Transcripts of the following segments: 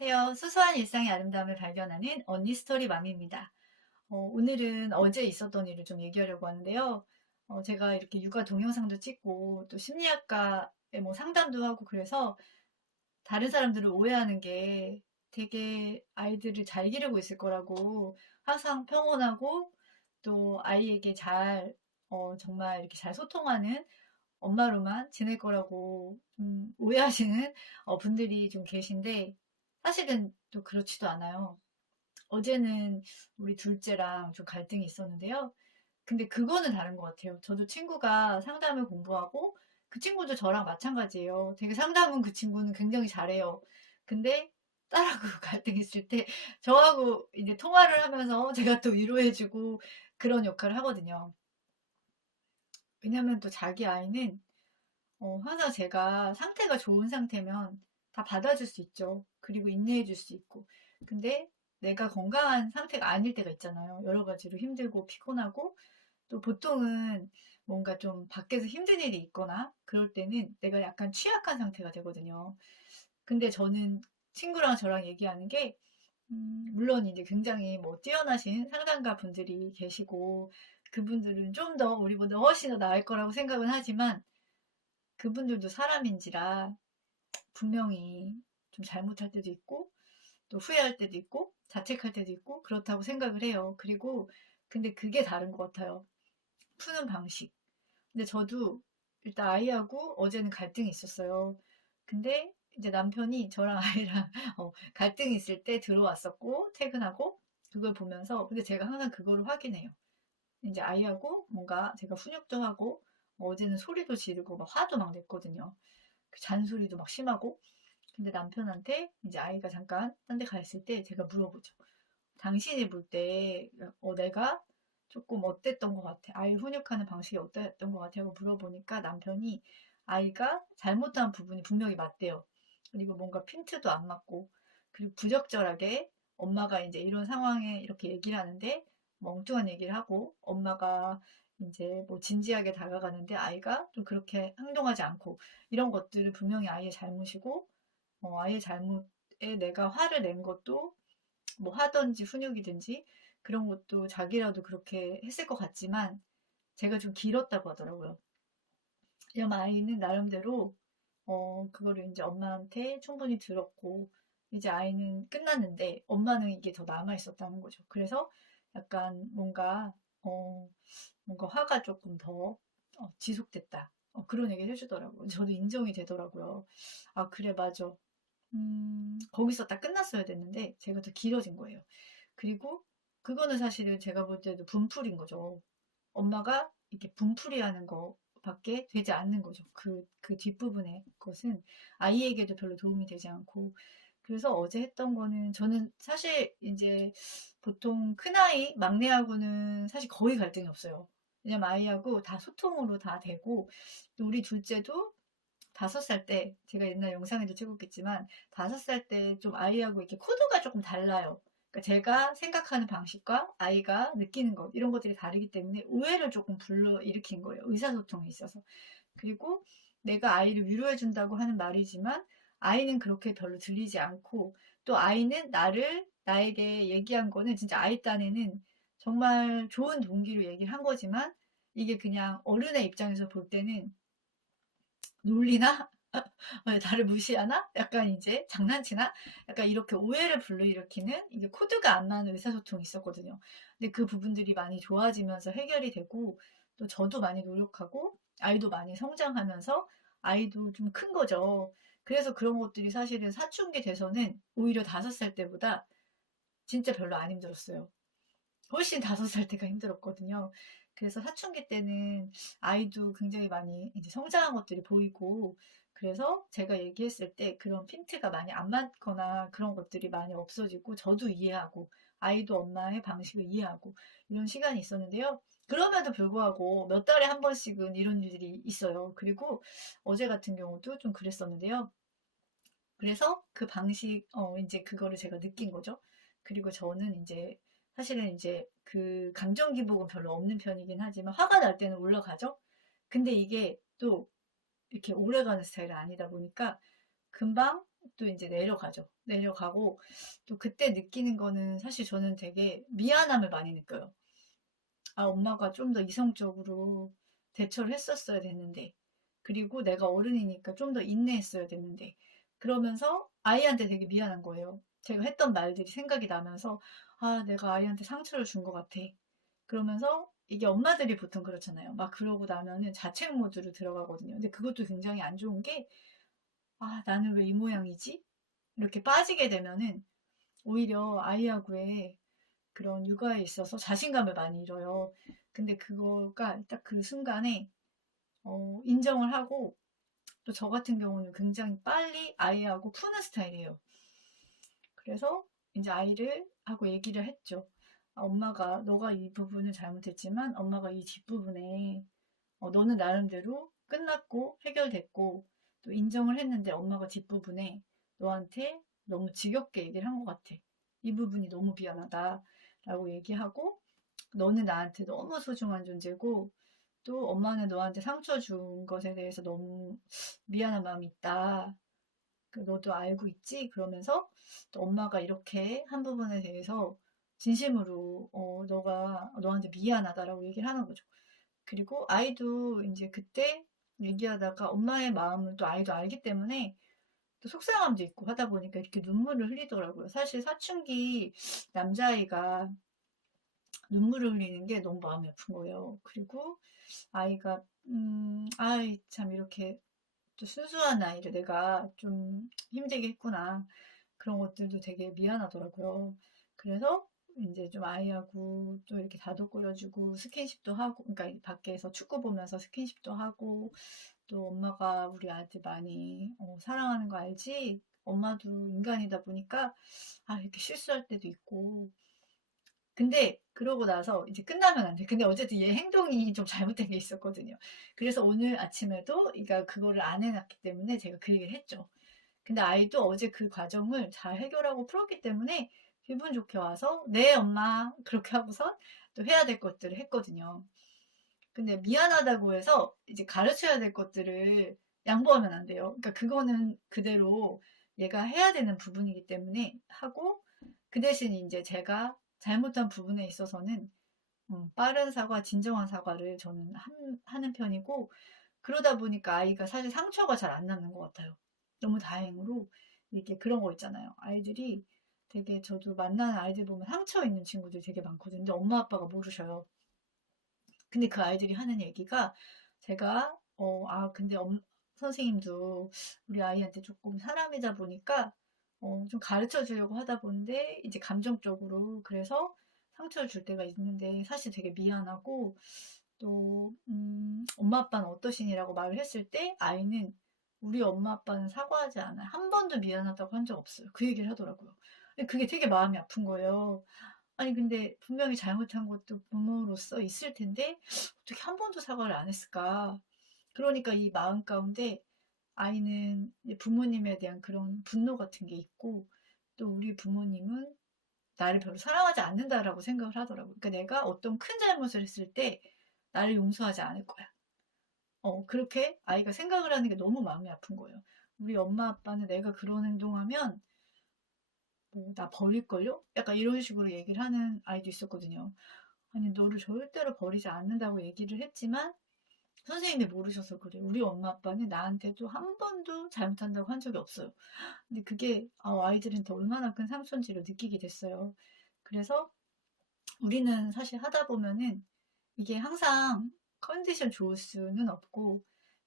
안녕하세요. 수소한 일상의 아름다움을 발견하는 언니 스토리 맘입니다. 오늘은 어제 있었던 일을 좀 얘기하려고 하는데요. 제가 이렇게 육아 동영상도 찍고 또 심리학과에 뭐 상담도 하고 그래서 다른 사람들을 오해하는 게 되게 아이들을 잘 기르고 있을 거라고 항상 평온하고 또 아이에게 정말 이렇게 잘 소통하는 엄마로만 지낼 거라고 오해하시는 분들이 좀 계신데 사실은 또 그렇지도 않아요. 어제는 우리 둘째랑 좀 갈등이 있었는데요. 근데 그거는 다른 것 같아요. 저도 친구가 상담을 공부하고 그 친구도 저랑 마찬가지예요. 되게 상담은 그 친구는 굉장히 잘해요. 근데 딸하고 갈등 있을 때 저하고 이제 통화를 하면서 제가 또 위로해주고 그런 역할을 하거든요. 왜냐면 또 자기 아이는 항상 제가 상태가 좋은 상태면 다 받아줄 수 있죠. 그리고 인내해 줄 수 있고. 근데 내가 건강한 상태가 아닐 때가 있잖아요. 여러 가지로 힘들고 피곤하고 또 보통은 뭔가 좀 밖에서 힘든 일이 있거나 그럴 때는 내가 약간 취약한 상태가 되거든요. 근데 저는 친구랑 저랑 얘기하는 게 물론 이제 굉장히 뭐 뛰어나신 상담가 분들이 계시고 그분들은 좀 더 우리보다 훨씬 더 나을 거라고 생각은 하지만 그분들도 사람인지라 분명히 좀 잘못할 때도 있고 또 후회할 때도 있고 자책할 때도 있고 그렇다고 생각을 해요. 그리고 근데 그게 다른 것 같아요. 푸는 방식. 근데 저도 일단 아이하고 어제는 갈등이 있었어요. 근데 이제 남편이 저랑 아이랑 갈등이 있을 때 들어왔었고 퇴근하고 그걸 보면서 근데 제가 항상 그거를 확인해요. 이제 아이하고 뭔가 제가 훈육도 하고 어제는 소리도 지르고 막 화도 막 냈거든요. 그 잔소리도 막 심하고. 근데 남편한테 이제 아이가 잠깐 딴 데 가 있을 때 제가 물어보죠. 당신이 볼 때, 내가 조금 어땠던 것 같아? 아이 훈육하는 방식이 어땠던 것 같아? 하고 물어보니까 남편이 아이가 잘못한 부분이 분명히 맞대요. 그리고 뭔가 핀트도 안 맞고, 그리고 부적절하게 엄마가 이제 이런 상황에 이렇게 얘기를 하는데, 멍뚱한 얘기를 하고, 엄마가 이제 뭐 진지하게 다가가는데 아이가 좀 그렇게 행동하지 않고, 이런 것들을 분명히 아이의 잘못이고, 아이의 잘못에 내가 화를 낸 것도 뭐 하든지 훈육이든지 그런 것도 자기라도 그렇게 했을 것 같지만 제가 좀 길었다고 하더라고요. 왜냐면 아이는 나름대로 그거를 이제 엄마한테 충분히 들었고 이제 아이는 끝났는데 엄마는 이게 더 남아 있었다는 거죠. 그래서 약간 어, 뭔가 화가 조금 더 지속됐다. 그런 얘기를 해주더라고요. 저도 인정이 되더라고요. 아, 그래, 맞아. 거기서 딱 끝났어야 됐는데 제가 더 길어진 거예요. 그리고 그거는 사실은 제가 볼 때도 분풀인 거죠. 엄마가 이렇게 분풀이하는 거밖에 되지 않는 거죠. 그 뒷부분의 것은 아이에게도 별로 도움이 되지 않고. 그래서 어제 했던 거는 저는 사실 이제 보통 큰아이, 막내하고는 사실 거의 갈등이 없어요. 왜냐면 아이하고 다 소통으로 다 되고, 또 우리 둘째도 5살 때, 제가 옛날 영상에도 찍었겠지만, 5살 때 좀 아이하고 이렇게 코드가 조금 달라요. 그러니까 제가 생각하는 방식과 아이가 느끼는 것, 이런 것들이 다르기 때문에 오해를 조금 불러일으킨 거예요. 의사소통에 있어서. 그리고 내가 아이를 위로해준다고 하는 말이지만, 아이는 그렇게 별로 들리지 않고, 또 아이는 나에게 얘기한 거는 진짜 아이 딴에는 정말 좋은 동기로 얘기를 한 거지만, 이게 그냥 어른의 입장에서 볼 때는 놀리나? 나를 무시하나? 약간 이제 장난치나? 약간 이렇게 오해를 불러일으키는 이게 코드가 안 맞는 의사소통이 있었거든요. 근데 그 부분들이 많이 좋아지면서 해결이 되고 또 저도 많이 노력하고 아이도 많이 성장하면서 아이도 좀 큰 거죠. 그래서 그런 것들이 사실은 사춘기 돼서는 오히려 5살 때보다 진짜 별로 안 힘들었어요. 훨씬 5살 때가 힘들었거든요. 그래서 사춘기 때는 아이도 굉장히 많이 이제 성장한 것들이 보이고, 그래서 제가 얘기했을 때 그런 핀트가 많이 안 맞거나 그런 것들이 많이 없어지고, 저도 이해하고, 아이도 엄마의 방식을 이해하고, 이런 시간이 있었는데요. 그럼에도 불구하고 몇 달에 한 번씩은 이런 일들이 있어요. 그리고 어제 같은 경우도 좀 그랬었는데요. 그래서 그 방식, 이제 그거를 제가 느낀 거죠. 그리고 저는 이제 사실은 이제 그 감정 기복은 별로 없는 편이긴 하지만 화가 날 때는 올라가죠. 근데 이게 또 이렇게 오래가는 스타일은 아니다 보니까 금방 또 이제 내려가죠. 내려가고 또 그때 느끼는 거는 사실 저는 되게 미안함을 많이 느껴요. 아, 엄마가 좀 더 이성적으로 대처를 했었어야 됐는데, 그리고 내가 어른이니까 좀 더 인내했어야 됐는데, 그러면서 아이한테 되게 미안한 거예요. 제가 했던 말들이 생각이 나면서, 아, 내가 아이한테 상처를 준 것 같아. 그러면서 이게 엄마들이 보통 그렇잖아요. 막 그러고 나면은 자책 모드로 들어가거든요. 근데 그것도 굉장히 안 좋은 게, 아, 나는 왜 이 모양이지? 이렇게 빠지게 되면은 오히려 아이하고의 그런 육아에 있어서 자신감을 많이 잃어요. 근데 그거가 딱 그 순간에 인정을 하고 또 저 같은 경우는 굉장히 빨리 아이하고 푸는 스타일이에요. 그래서 이제 아이를 하고 얘기를 했죠. 아, 엄마가 너가 이 부분을 잘못했지만 엄마가 이 뒷부분에 너는 나름대로 끝났고 해결됐고 또 인정을 했는데 엄마가 뒷부분에 너한테 너무 지겹게 얘기를 한 것 같아. 이 부분이 너무 미안하다. 라고 얘기하고 너는 나한테 너무 소중한 존재고 또 엄마는 너한테 상처 준 것에 대해서 너무 미안한 마음이 있다. 너도 알고 있지? 그러면서 또 엄마가 이렇게 한 부분에 대해서 진심으로 너가 너한테 미안하다라고 얘기를 하는 거죠. 그리고 아이도 이제 그때 얘기하다가 엄마의 마음을 또 아이도 알기 때문에 또 속상함도 있고 하다 보니까 이렇게 눈물을 흘리더라고요. 사실 사춘기 남자아이가 눈물을 흘리는 게 너무 마음이 아픈 거예요. 그리고 아이가 아이 참 이렇게 또 순수한 아이를 내가 좀 힘들게 했구나. 그런 것들도 되게 미안하더라고요. 그래서 이제 좀 아이하고 또 이렇게 다독거려주고 스킨십도 하고, 그러니까 밖에서 축구 보면서 스킨십도 하고, 또 엄마가 우리 아들 많이 사랑하는 거 알지? 엄마도 인간이다 보니까 아 이렇게 실수할 때도 있고 근데 그러고 나서 이제 끝나면 안 돼. 근데 어쨌든 얘 행동이 좀 잘못된 게 있었거든요. 그래서 오늘 아침에도 그러니까 그거를 안 해놨기 때문에 제가 그 얘기를 했죠. 근데 아이도 어제 그 과정을 잘 해결하고 풀었기 때문에 기분 좋게 와서 네 엄마 그렇게 하고선 또 해야 될 것들을 했거든요. 근데 미안하다고 해서 이제 가르쳐야 될 것들을 양보하면 안 돼요. 그러니까 그거는 그대로 얘가 해야 되는 부분이기 때문에 하고 그 대신 이제 제가 잘못한 부분에 있어서는 빠른 사과, 진정한 사과를 저는 하는 편이고 그러다 보니까 아이가 사실 상처가 잘 안 남는 것 같아요. 너무 다행으로 이렇게 그런 거 있잖아요. 아이들이 되게 저도 만나는 아이들 보면 상처 있는 친구들이 되게 많거든요. 근데 엄마 아빠가 모르셔요. 근데 그 아이들이 하는 얘기가 제가 근데 선생님도 우리 아이한테 조금 사람이다 보니까 좀 가르쳐 주려고 하다 보는데 이제 감정적으로 그래서 상처를 줄 때가 있는데 사실 되게 미안하고 또 엄마 아빠는 어떠시니라고 말을 했을 때 아이는 우리 엄마 아빠는 사과하지 않아요. 한 번도 미안하다고 한 적 없어요. 그 얘기를 하더라고요. 근데 그게 되게 마음이 아픈 거예요. 아니 근데 분명히 잘못한 것도 부모로서 있을 텐데 어떻게 한 번도 사과를 안 했을까? 그러니까 이 마음 가운데 아이는 부모님에 대한 그런 분노 같은 게 있고 또 우리 부모님은 나를 별로 사랑하지 않는다라고 생각을 하더라고요. 그러니까 내가 어떤 큰 잘못을 했을 때 나를 용서하지 않을 거야. 그렇게 아이가 생각을 하는 게 너무 마음이 아픈 거예요. 우리 엄마 아빠는 내가 그런 행동하면 뭐, 나 버릴걸요? 약간 이런 식으로 얘기를 하는 아이도 있었거든요. 아니, 너를 절대로 버리지 않는다고 얘기를 했지만, 선생님이 모르셔서 그래요. 우리 엄마 아빠는 나한테도 한 번도 잘못한다고 한 적이 없어요. 근데 그게 아이들한테 얼마나 큰 상처인지를 느끼게 됐어요. 그래서 우리는 사실 하다 보면은 이게 항상 컨디션 좋을 수는 없고,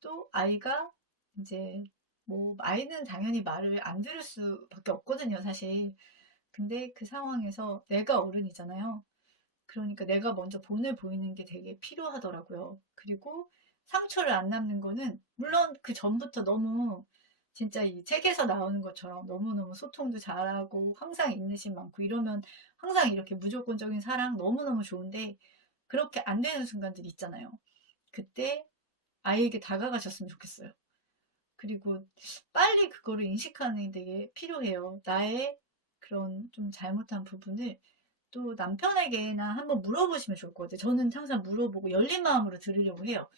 또 아이가 이제 뭐, 아이는 당연히 말을 안 들을 수밖에 없거든요, 사실. 근데 그 상황에서 내가 어른이잖아요. 그러니까 내가 먼저 본을 보이는 게 되게 필요하더라고요. 그리고 상처를 안 남는 거는 물론 그 전부터 너무 진짜 이 책에서 나오는 것처럼 너무너무 소통도 잘하고 항상 인내심 많고 이러면 항상 이렇게 무조건적인 사랑 너무너무 좋은데 그렇게 안 되는 순간들이 있잖아요. 그때 아이에게 다가가셨으면 좋겠어요. 그리고 빨리 그거를 인식하는 게 되게 필요해요. 나의 그런 좀 잘못한 부분을 또 남편에게나 한번 물어보시면 좋을 것 같아요. 저는 항상 물어보고 열린 마음으로 들으려고 해요.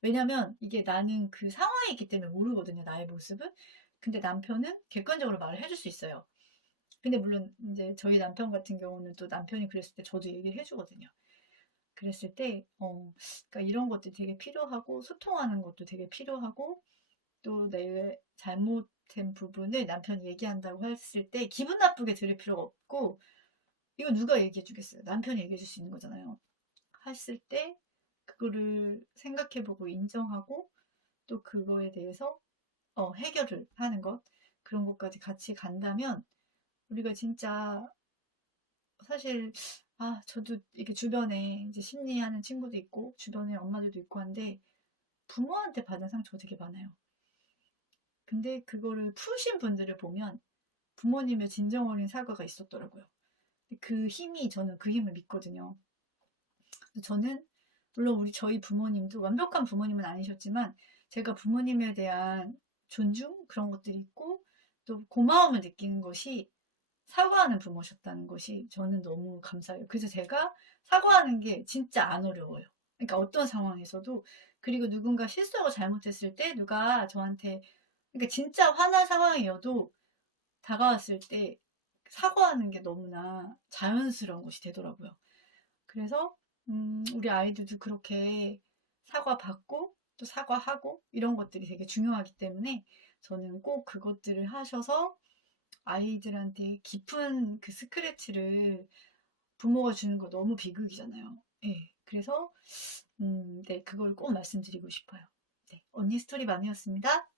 왜냐면 이게 나는 그 상황이 있기 때문에 모르거든요. 나의 모습을. 근데 남편은 객관적으로 말을 해줄 수 있어요. 근데 물론 이제 저희 남편 같은 경우는 또 남편이 그랬을 때 저도 얘기를 해주거든요. 그랬을 때, 그러니까 이런 것들이 되게 필요하고, 소통하는 것도 되게 필요하고, 또 내 잘못된 부분을 남편이 얘기한다고 했을 때 기분 나쁘게 들을 필요가 없고, 이거 누가 얘기해 주겠어요? 남편이 얘기해 줄 수 있는 거잖아요. 했을 때 그거를 생각해보고 인정하고 또 그거에 대해서 해결을 하는 것, 그런 것까지 같이 간다면 우리가 진짜 사실 저도 이렇게 주변에 이제 심리하는 친구도 있고 주변에 엄마들도 있고 한데 부모한테 받은 상처가 되게 많아요. 근데 그거를 푸신 분들을 보면 부모님의 진정 어린 사과가 있었더라고요. 그 힘이, 저는 그 힘을 믿거든요. 저는 물론 저희 부모님도 완벽한 부모님은 아니셨지만 제가 부모님에 대한 존중, 그런 것들이 있고 또 고마움을 느끼는 것이 사과하는 부모셨다는 것이 저는 너무 감사해요. 그래서 제가 사과하는 게 진짜 안 어려워요. 그러니까 어떤 상황에서도. 그리고 누군가 실수하고 잘못했을 때 누가 저한테, 그러니까 진짜 화난 상황이어도 다가왔을 때 사과하는 게 너무나 자연스러운 것이 되더라고요. 그래서 우리 아이들도 그렇게 사과받고 또 사과하고 이런 것들이 되게 중요하기 때문에 저는 꼭 그것들을 하셔서 아이들한테 깊은 그 스크래치를 부모가 주는 거 너무 비극이잖아요. 예. 그래서 네, 그걸 꼭 말씀드리고 싶어요. 네, 언니 스토리 많이었습니다.